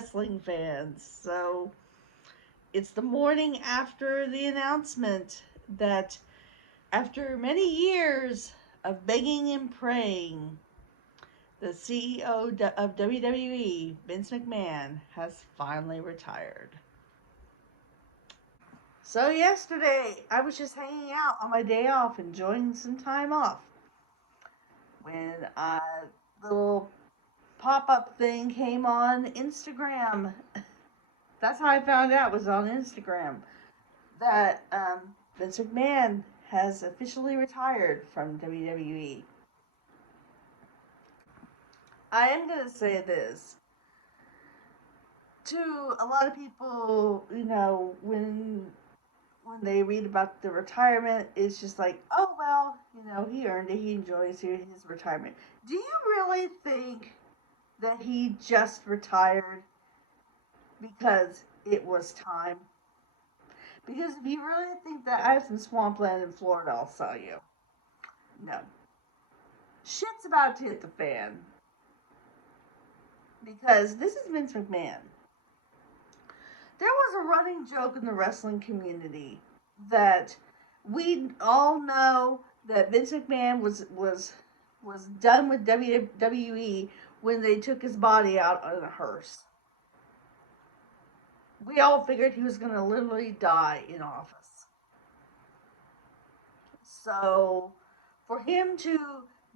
wrestling fans. So it's the morning after the announcement that after many years of begging and praying, the CEO of WWE, Vince McMahon, has finally retired. So yesterday, I was just hanging out on my day off, enjoying some time off, when a little pop-up thing came on Instagram. That's how I found out, was on Instagram, that Vince McMahon has officially retired from WWE. I am going to say this. To a lot of people, when they read about the retirement, it's just like, oh, well, he earned it. He enjoys his retirement. Do you really think that he just retired because it was time? Because if you really think that, I have some swampland in Florida, I'll sell you. No. Shit's about to hit the fan. Because this is Vince McMahon. There was a running joke in the wrestling community that we all know that Vince McMahon was done with WWE when they took his body out in a hearse. We all figured he was going to literally die in office. So, for him to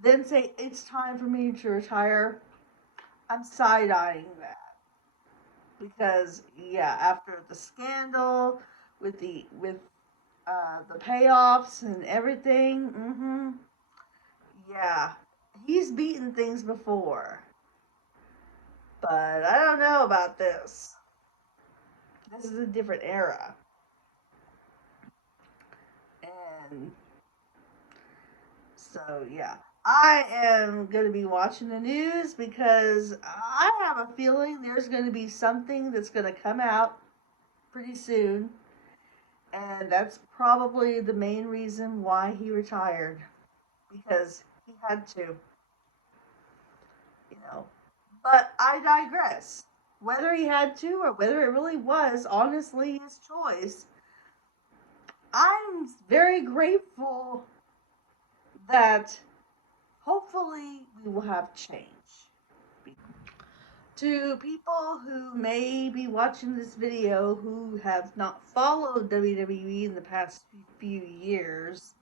then say, it's time for me to retire, I'm side-eyeing that. Because, yeah, after the scandal, with the payoffs and everything, yeah, he's beaten things before. But I don't know about this. This is a different era. And so, yeah. I am going to be watching the news because I have a feeling there's going to be something that's going to come out pretty soon. And that's probably the main reason why he retired. Because he had to, you know. But I digress. Whether he had to or whether it really was honestly his choice, I'm very grateful that hopefully we will have change. To people who may be watching this video who have not followed WWE in the past few years,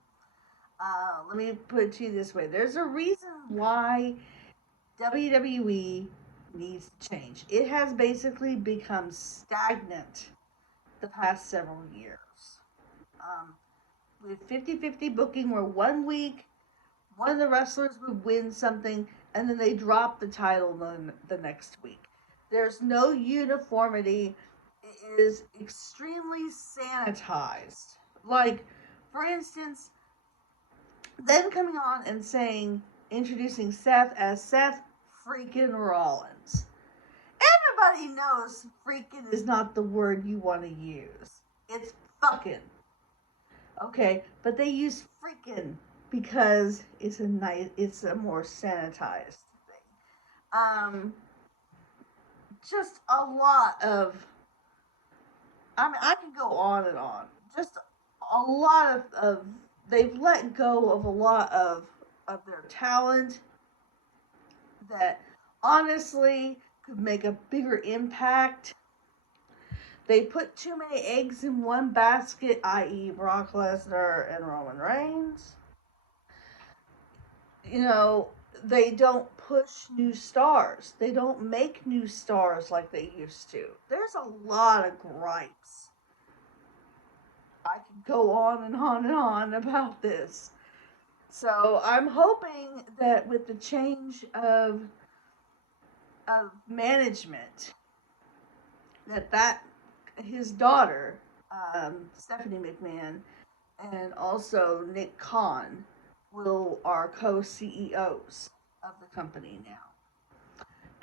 let me put it to you this way. There's a reason why WWE needs to change. It has basically become stagnant the past several years. Um, with 50-50 booking, where one week one of the wrestlers would win something and then they drop the title the next week. There's no uniformity. It is extremely sanitized. Like, for instance, them coming on and introducing Seth as Seth freaking Rollins. Everybody knows freaking is not the word you want to use. It's fucking. Okay, but they use freaking because it's a more sanitized thing. Just a lot of, I mean, I can go on and on. Just a lot of they've let go of a lot of their talent that honestly could make a bigger impact. They put too many eggs in one basket, i.e., Brock Lesnar and Roman Reigns. You know, they don't push new stars. They don't make new stars like they used to. There's a lot of gripes. I could go on and on and on about this. So I'm hoping that with the change of management, that his daughter, Stephanie McMahon, and also Nick Khan are co-CEOs of the company now.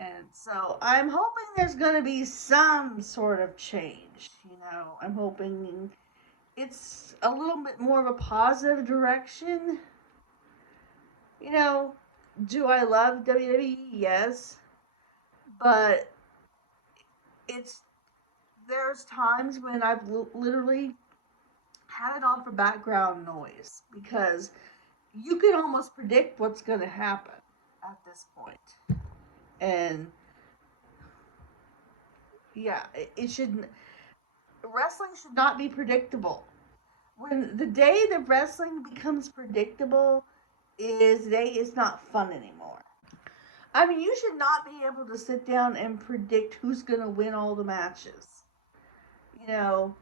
And so I'm hoping there's going to be some sort of change. I'm hoping it's a little bit more of a positive direction. Do I love WWE? Yes. But it's there's times when I've literally had it on for background noise because you can almost predict what's going to happen at this point. And yeah, it shouldn't. Wrestling should not be predictable. When the day that wrestling becomes predictable is the day it's not fun anymore. I mean, you should not be able to sit down and predict who's going to win all the matches. You know,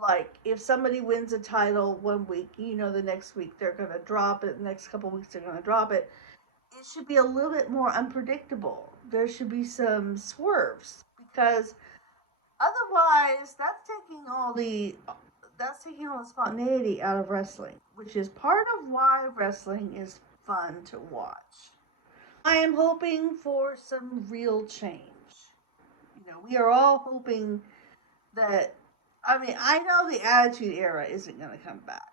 like if somebody wins a title one week, the next week they're going to drop it, the next couple weeks they're going to drop it. It should be a little bit more unpredictable. There should be some swerves because otherwise that's taking all the spontaneity out of wrestling, which is part of why wrestling is fun to watch. I am hoping for some real change. We are all hoping that. I mean, I know the Attitude Era isn't going to come back.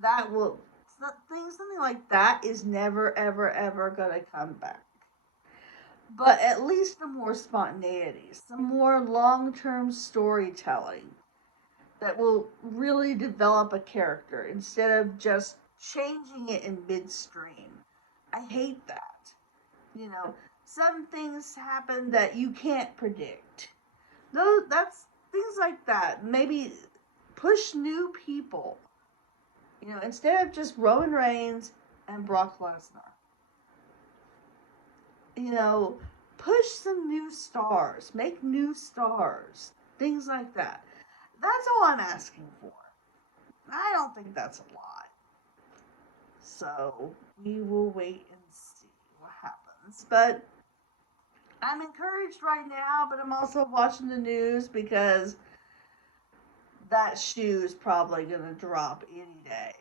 That will something like that is never ever ever going to come back. But at least some more spontaneity, some more long-term storytelling that will really develop a character instead of just changing it in midstream. I hate that. You know, some things happen that you can't predict. That's things like that. Maybe push new people. Instead of just Roman Reigns and Brock Lesnar. You know, push some new stars, make new stars, things like that. That's all I'm asking for. I don't think that's a lot. So we will wait and see what happens. But I'm encouraged right now, but I'm also watching the news because that shoe is probably going to drop any day.